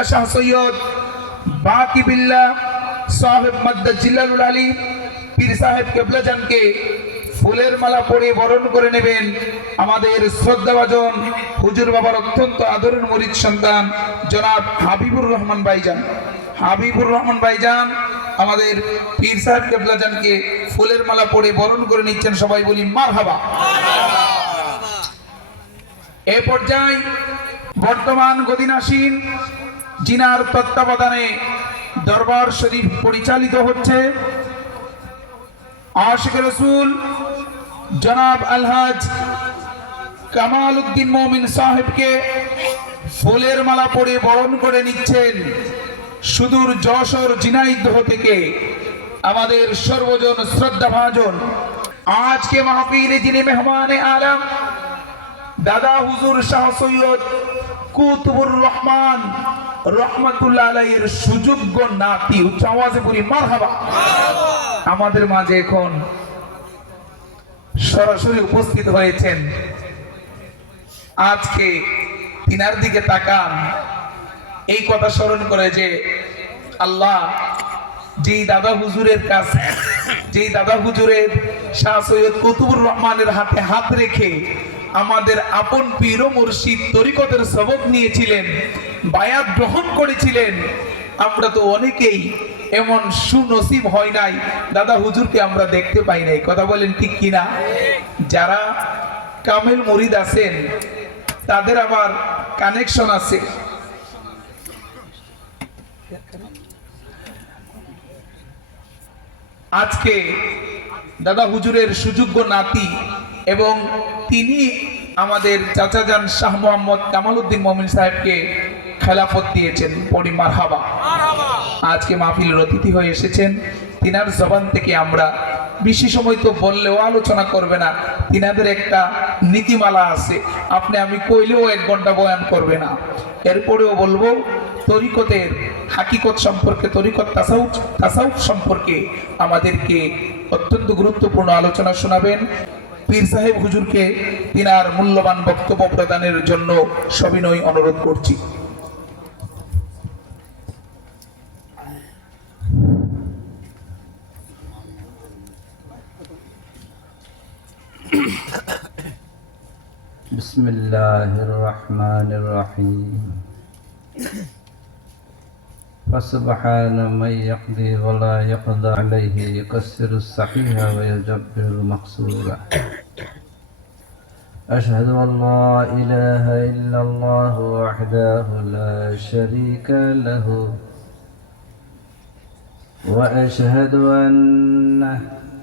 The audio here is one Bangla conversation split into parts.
বিল্লাহ শাহ সৈয়দ বাকি বিল্লাহ সাহেব মদ্দা জিল্লালুল আলী পীর সাহেব কেবলাজানকে ফুলের মালা পরে বরণ করে নেবেন আমাদের শ্রদ্ধাভাজন হুজুর বাবার অত্যন্ত আদরের মরিদ সন্তান জনাব হাবিবুর রহমান ভাইজান। হাবিবুর রহমান ভাইজান, আমাদের পীর সাহেব কেবলাজানকে ফুলের মালা পরে বরণ করে নিচ্ছেন সবাই বলি মার হাবা এ পর্যায়ে বর্তমান গদিনাসীন জিনার তত্ত্বাবধানে দরবার শরীফ পরিচালিত হচ্ছে। আশিক রসুল জনাব আলহাজ কামাল উদ্দিন মমিন সাহেবকে ফুলের মালা পরে বরণ করে নিচ্ছেন সুদূর যশোর জিনাইদহ থেকে আমাদের সর্বজন শ্রদ্ধা ভাজন আজকে মাহফিলে যিনি মেহমানে আলম দাদা হুজুর শাহ সৈয়দ কুতুবুর রহমান রহমতুল্লাহ সুযোগ্য নাতি, উচ্চ আওয়াজে বলি মারহাবা। আমাদের মাঝে এখন সরাসরি উপস্থিত হয়েছেন। আজকে তিনার দিকে তাকান। এই কথা স্মরণ করে যে আল্লাহ যেই দাদা হুজুরের কাছে যেই দাদা হুজুরের শাহ সৈয়দ কুতুবুর রহমানের হাতে হাত রেখে আমাদের আপন পীর মুর্শিদ তরিকতের সবক নিয়েছিলেন, বায়াত গ্রহণ করেছিলেন। আমরা তো অনেকেই এমন সুনসিব হয় নাই। দাদা হুজুরকে আমরা দেখতে পাই নাই। কথা বলেন ঠিক কিনা? যারা কামেল মুরিদ আছেন, তাদের আবার কানেকশন আছে। আজকে দাদা হুজুরের সুযোগ্য নাতি এবং তিনি আমাদের চাচা যান শাহ মোহাম্মদ কামাল উদ্দিন মমিন সাহেবকে খেলাফত দিয়েছেন পরিমার হাবা আজকে মাহফিলের অতিথি হয়ে এসেছেন। তিনার জবান থেকে আমরা বেশি সময় তো বললেও আলোচনা করবে না। তিনাদের একটা নীতিমালা আছে। আপনি আমি কইলেও এক ঘণ্টা বয়ান করবে না। এরপরেও বলব তরিকতের হাকিকত সম্পর্কে তরিকত তাসাউফ তাসাউফ সম্পর্কে আমাদেরকে অত্যন্ত গুরুত্বপূর্ণ আলোচনা শোনাবেন। পীর সাহেব হুজুরকে তিনার মূল্যবান বক্তব্য প্রদানের জন্য সবিনয় অনুরোধ করছি بسم الله الرحمن الرحيم فسبحان من يقضي ولا يقضى عليه يكسر الصحيح ويجبر المقصور أشهد أن لا إله إلا الله وحده لا شريك له وأشهد أن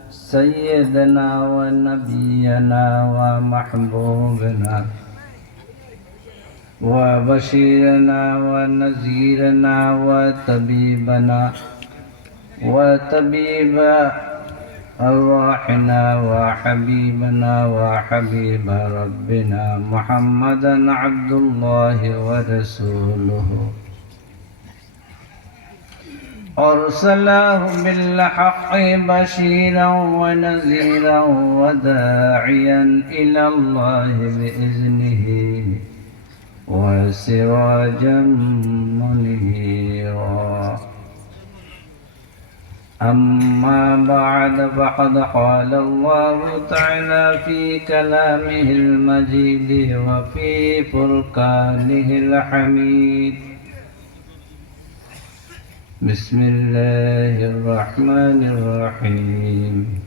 سيدنا ونبينا ومحبوبنا وبشيرنا ونذيرنا وطبيبنا وطبيب أرواحنا وحبيبنا وحبيب ربنا محمدا عبد الله ورسوله. أرسله بالحق بشيرا ونذيرا وداعيا إلى الله بإذنه. وسراجا منيرا. أما بعد فقد قال الله تعالى في كلامه المجيد وفي فرقانه الحميد. بسم الله الرحمن الرحيم.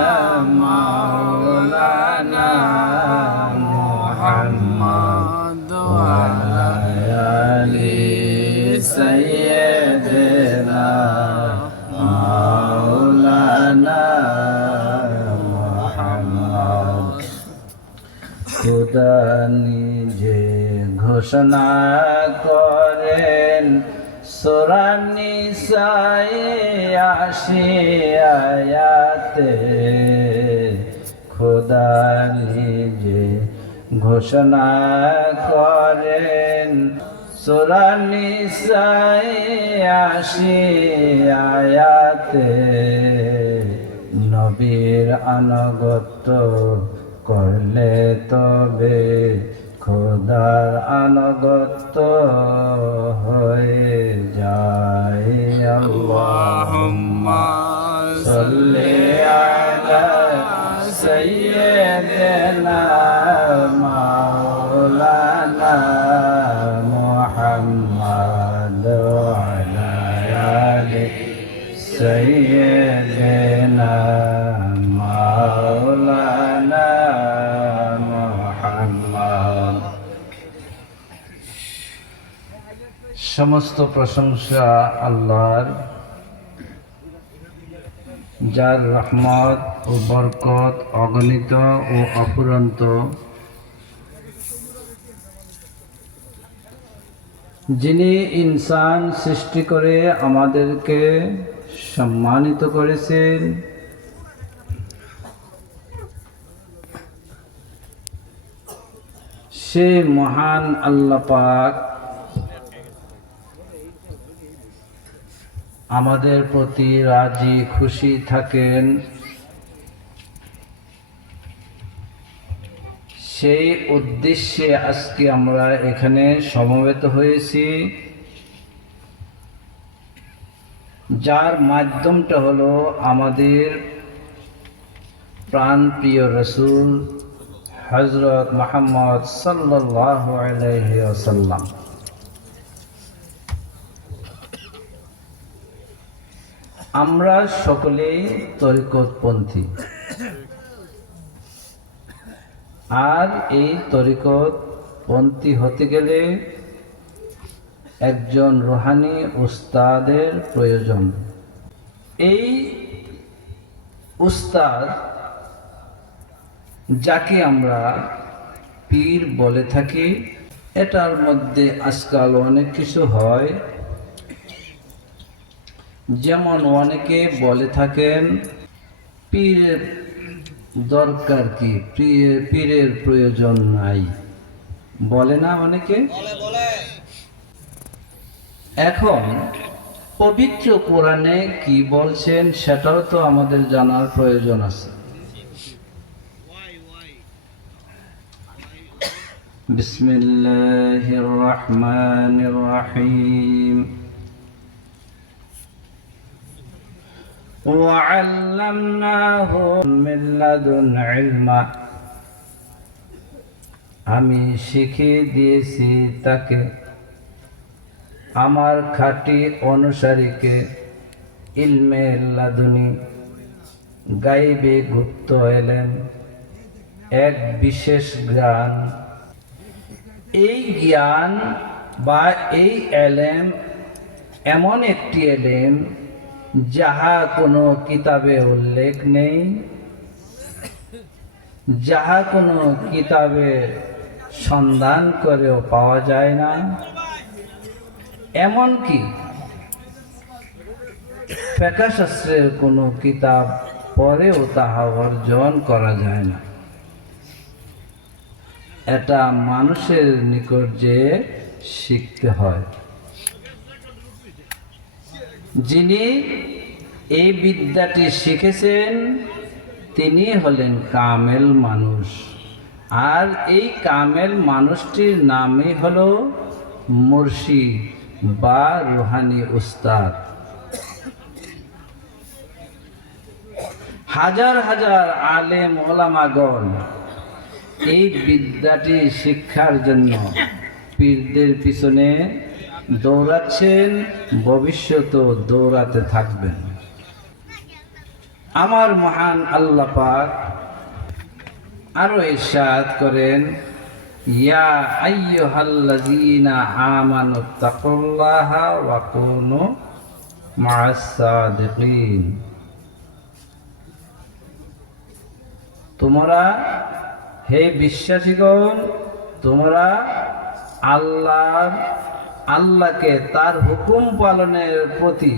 ঘোষণা করেন সোরানি সাই আসি আয়াতে, খোদা নিজে ঘোষণা করেন সুরানিসাই আসি আয়াতে, নবীর আনগত করলে তবে সমস্ত প্রশংসা আল্লাহর, যার রহমত ও বরকত অগণিত ও অফুরন্ত। যিনি ইনসান সৃষ্টি করে আমাদেরকে সম্মানিত করেছেন সে মহান আল্লাহ আমাদের প্রতি রাজি খুশি থাকেন। সেই উদ্দেশ্যে আজকে আমরা এখানে সমবেত হয়েছি। যার মাধ্যমটা হলো আমাদের প্রাণ প্রিয় রসুল হজরত মোহাম্মদ সাল্লাহ আলহি আমরা সকলেই তরিকতপন্থী। আর এই তরিকত পন্থী হতে গেলে একজন রোহানি উস্তাদের প্রয়োজন। এই উস্তাদ যাকে আমরা পীর বলে থাকি, এটার মধ্যে আজকাল অনেক কিছু হয়। যেমন অনেকে বলে থাকেন পীরের দরকার কি? পীর- পীরের প্রয়োজন নাই। বলে না অনেকে? এখন পবিত্র কোরআনে কি বলছেন সেটাও তো আমাদের জানার প্রয়োজন আছে। বিসমিল্লাহির রহমানির রহিম। وعلمناه من لدن علما আমি শিখিয়ে দিয়েছি তাকে আমার খাঁটি অনুসারীকে ইলমে লাদুনি গাইবে গুপ্ত এলেন এক বিশেষ জ্ঞান এই জ্ঞান বা এই এলেম এমন একটি এলেম যাহা কোনো কিতাবে উল্লেখ নেই, যাহা কোনো কিতাবে সন্ধান করেও পাওয়া যায় না, এমনকি ফেকাশাস্ত্রের কোনো কিতাব পরেও তাহা অর্জন করা যায় না। এটা মানুষের নিকট যে শিখতে হয়। যিনি এই বিদ্যাটি শিখেছেন, তিনি হলেন কামেল মানুষ। আর এই কামেল মানুষটির নামই হল মুর্শিদ বা রুহানি উস্তাদ। হাজার হাজার আলেম ওলামাগণ এই বিদ্যাটি শিক্ষার জন্য পীরদের পিছনে দৌড়াচ্ছেন, ভবিষ্যতেও দৌড়াতে থাকবেন। আমার মহান আল্লাহ পাক আরও ইরশাদ করেন, ইয়া আইয়ুহাল্লাযীনা আমানু তাকুল্লাহা ওয়া কুনু মা'আস সাদিকিন। তোমরা হে বিশ্বাসীগণ, তোমরা আল্লাহ আল্লাহকে তার হুকুম পালনের প্রতি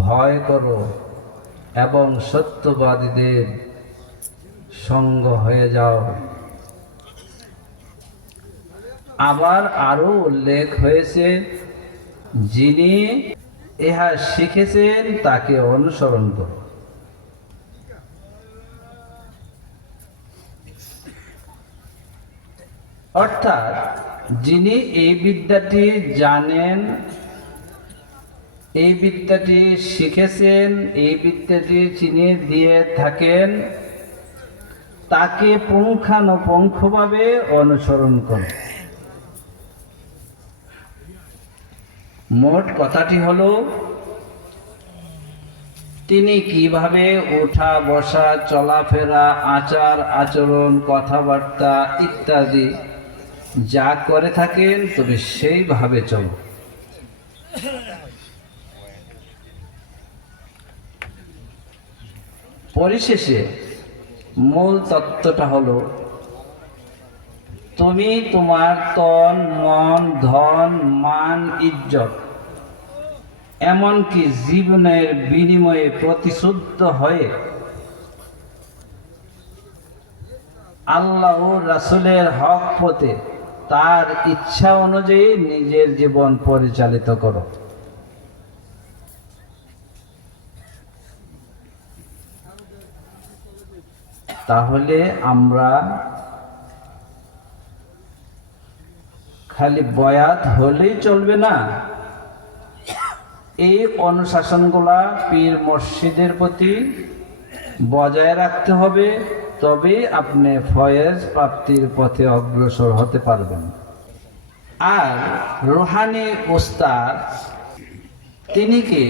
ভয় করো এবং সত্যবাদীদের সঙ্গ হয়ে যাও। আবার আরও উল্লেখ হয়েছে, যিনি ইহা শিখেছেন তাকে অনুসরণ করো। অর্থাৎ যিনি এই বিদ্যাটি জানেন, এই বিদ্যাটি শিখেছেন, এই বিদ্যাটি চিনি দিয়ে থাকেন, তাকে পুঙ্খানুপুঙ্খভাবে অনুসরণ করে মোট কথাটি হলো, তিনি কীভাবে ওঠা, বসা, চলাফেরা, আচার, আচরণ, কথাবার্তা ইত্যাদি যা করে থাকেন, তবে সেইভাবে চলো। পরিশেষে মূল তত্ত্বটা হলো, তুমি তোমার তন, মন, ধন, মান, ইজ্জত, এমনকি জীবনের বিনিময়ে প্রতিশুদ্ধ হয়ে আল্লাহ রাসুলের হক পথে তার ইচ্ছা অনুযায়ী নিজের জীবন পরিচালিত করো। তাহলে আমরা খালি বয়াত হলেই চলবে না। এই অনুশাসনগুলা পীর মসজিদের প্রতি বজায় রাখতে হবে। তবে আপনি ফয়েজ প্রাপ্তির পথে অগ্রসর হতে পারবেন। আর রোহানি ওস্তাদ, তিনি কি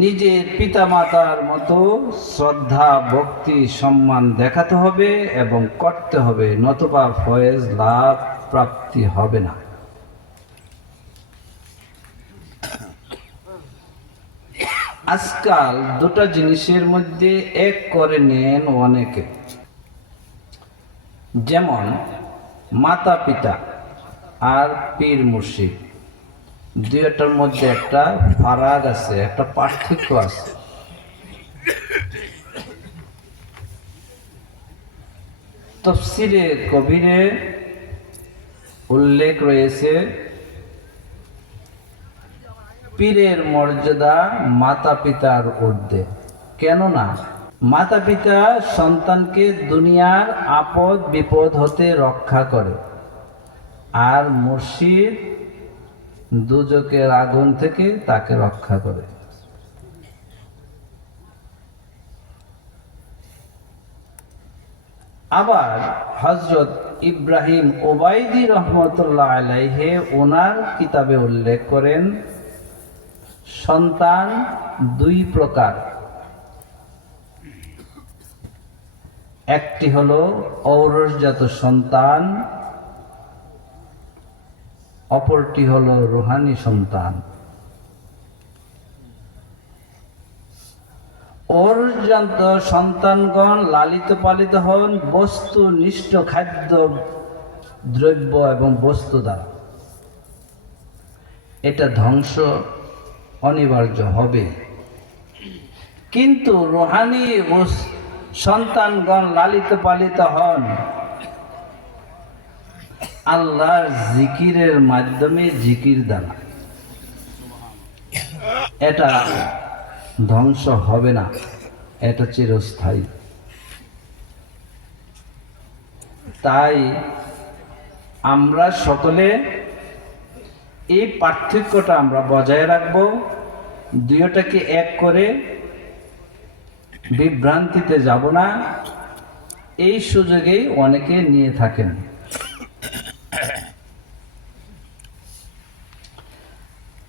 নিজের পিতামাতার মতো শ্রদ্ধা, ভক্তি, সম্মান দেখাতে হবে এবং করতে হবে, নতুবা ফয়েজ লাভ প্রাপ্তি হবে না? আজকাল দুটা জিনিসের মধ্যে এক করে নেন অনেকে। যেমন মাতা পিতা আর পীর মুর্শিদ দুইটার মধ্যে একটা ফারাগ আছে, একটা পার্থক্য আছে। তফসিরে কবিরে উল্লেখ রয়েছে পীরের মর্যাদা মাতা পিতার ঊর্ধ্বে। কেননা মাতা পিতা সন্তানকে দুনিয়ার আপদ, বিপদ হতে রক্ষা করে। আর মুর্শিদ দুজকের আগুন থেকে তাকে রক্ষা করে। আবার হজরত ইব্রাহিম ওবাইদি রহমতুল্লাহ আলাইহে ওনার কিতাবে উল্লেখ করেন সন্তান দুই প্রকার। একটি হলো ঔরসজাত সন্তান, অপরটি হল রুহানি সন্তান। অর্জন্ত সন্তানগণ লালিত পালিত হন বস্তু নিষ্ঠ খাদ্য, দ্রব্য এবং বস্তু দ্বারা। এটা ধ্বংস অনিবার্য হবে। কিন্তু রোহানি সন্তানগণ লালিত পালিত হন। আল্লাহর জিকিরের মাধ্যমে জিকির দ্বারা। এটা ধ্বংস হবে না, এটা চিরস্থায়ী। তাই আমরা সকলে এই পার্থক্যটা আমরা বজায় রাখব। দুইটাকে এক করে বিভ্রান্তিতে যাব না। এই সুযোগেই অনেকে নিয়ে থাকেন।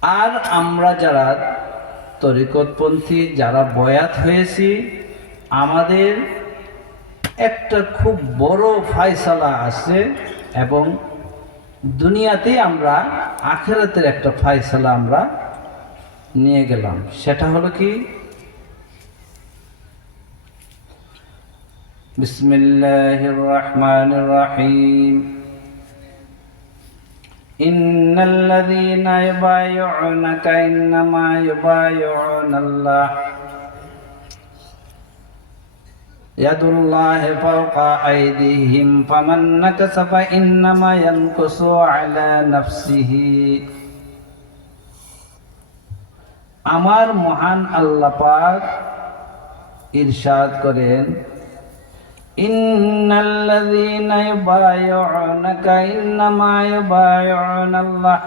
আর আমরা যারা তরিকতপন্থী, যারা বয়াত হয়েছি, আমাদের একটা খুব বড় ফায়সালা আছে এবং দুনিয়াতে আমরা, আখেরাতের একটা ফাইসলা আমরা নিয়ে গেলাম। সেটা হলো কি? বিসমিল্লাহির রহমানির রহিম ইন্নাল্লাযীনা ইউবাইউনাকা ইন্নামা ইউবাইউনাল্লাহ يد الله فوق أيديهم فمن نكس فإنما ينكس على نفسه আমার মহান আল্লাহ পাক ইরশাদ করেন ইন্নাল্লাযীনা ইউবাইয়ুনাকা ইন্নামা ইউবাইয়ুনাল্লাহ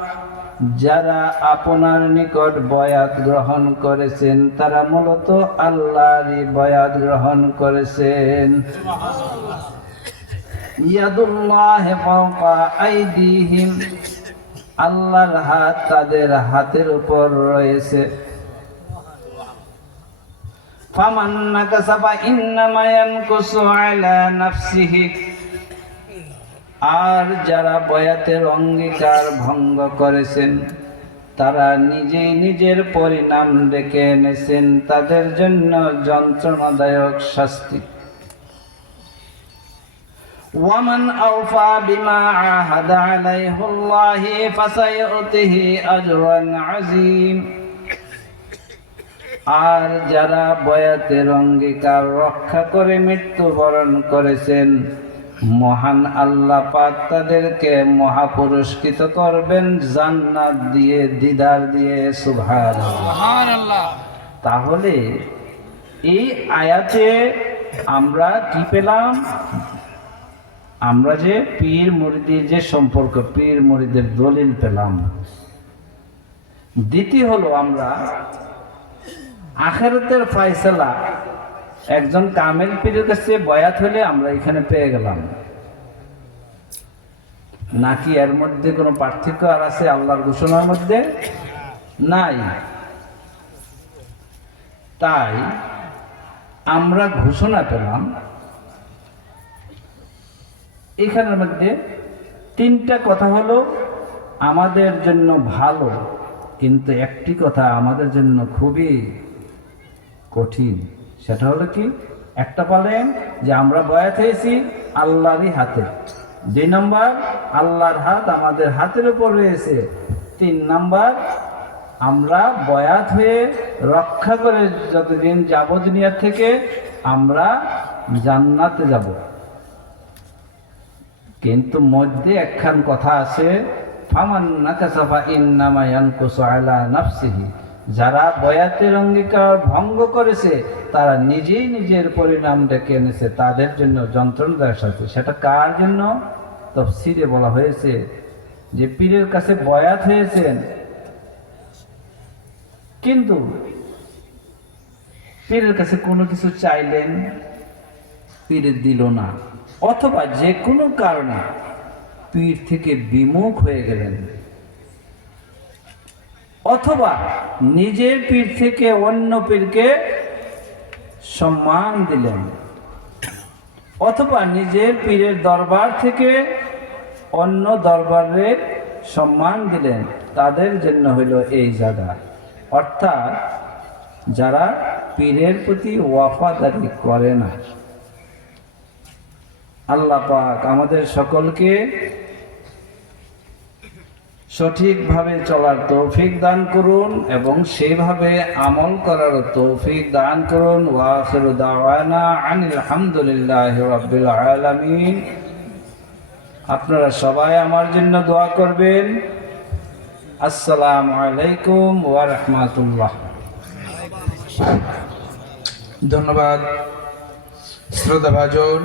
যারা আপনার নিকট বয়াত গ্রহণ করেছেন, তারা মূলত আল্লাহরই বয়াত গ্রহণ করেছেন। ইয়াদুল্লাহ ফাওকা আইদিহিম, আল্লাহর হাত তাদের হাতের উপর রয়েছে। ফামান নাকাসা ইন্নামা ইয়ানকুসু আলা নাফসিহি। আর যারা বয়াতের অঙ্গীকার ভঙ্গ করেছেন তারা নিজেই নিজের পরিণাম ডেকে এনেছেন তাদের জন্য যন্ত্রণাদায়ক শাস্তি ومن أوفى بما عاهد عليه الله فسيؤته أجرا عظيم আর যারা বয়াতের অঙ্গীকার রক্ষা করে মৃত্যুবরণ করেছেন মহান আল্লাহ পাক তাদেরকে মহাপুরস্কৃত করবেন জান্নাত দিয়ে দিদার দিয়ে সুভান তাহলে এই আয়াতে আমরা কি পেলাম? আমরা যে পীর মুরিদের যে সম্পর্ক পীর মুরিদের দলিল পেলাম। দ্বিতীয় হলো আমরা আখেরাতের ফয়সালা একজন কামেল পীরের কাছে বয়াত হলে আমরা এখানে পেয়ে গেলাম। নাকি এর মধ্যে কোনো পার্থক্য আর আছে আল্লাহর ঘোষণার মধ্যে? নাই। তাই আমরা ঘোষণা পেলাম, এখানের মধ্যে তিনটা কথা হলো, আমাদের জন্য ভালো, কিন্তু একটি কথা আমাদের জন্য খুবই কঠিন। সেটা হলো কি? একটা বলেন যে আমরা বয়াত হয়েছি আল্লাহরই হাতে। দুই নম্বর আল্লাহর হাত আমাদের হাতের উপর রয়েছে। তিন নম্বর আমরা বয়াত হয়ে রক্ষা করে যতদিন যাব দুনিয়া থেকে আমরা জান্নাতে যাব। কিন্তু মধ্যে একখান কথা আছে, ফামান নাকাসাফা ইন্নামা ইয়ানকুসু আলা নাফসিহি। যারা বয়াতের অঙ্গীকার ভঙ্গ করেছে, তারা নিজেই নিজের পরিণাম ডেকে এনেছে, তাদের জন্য যন্ত্রণাদায়ক শাস্তি। সেটা কার জন্য? তফসিরে বলা হয়েছে যে, পীরের কাছে বয়াত হয়েছেন। কিন্তু পীরের কাছে কোনো কিছু চাইলেন পীরে দিল না, অথবা যে কোনো কারণে পীর থেকে বিমুখ হয়ে গেলেন। অথবা নিজের পীর থেকে অন্য পীরকে সম্মান দিলেন। অথবা নিজের পীরের দরবার থেকে অন্য দরবারের সম্মান দিলেন। তাদের জন্য হইল এই জায়গা। অর্থাৎ যারা পীরের প্রতি ওয়াফাদারি করে না। আল্লাহ পাক আমাদের সকলকে সঠিকভাবে চলার তৌফিক দান করুন এবং সেইভাবে আমল করার তৌফিক দান করুন। ওয়াখিরু দাওয়ানা আনিল হামদুলিল্লাহ রাব্বিল আলামিন। আপনারা সবাই আমার জন্য দোয়া করবেন। আসসালামু আলাইকুম ওয়া রাহমাতুল্লাহ। ধন্যবাদ। শ্রদ্ধা ভাজন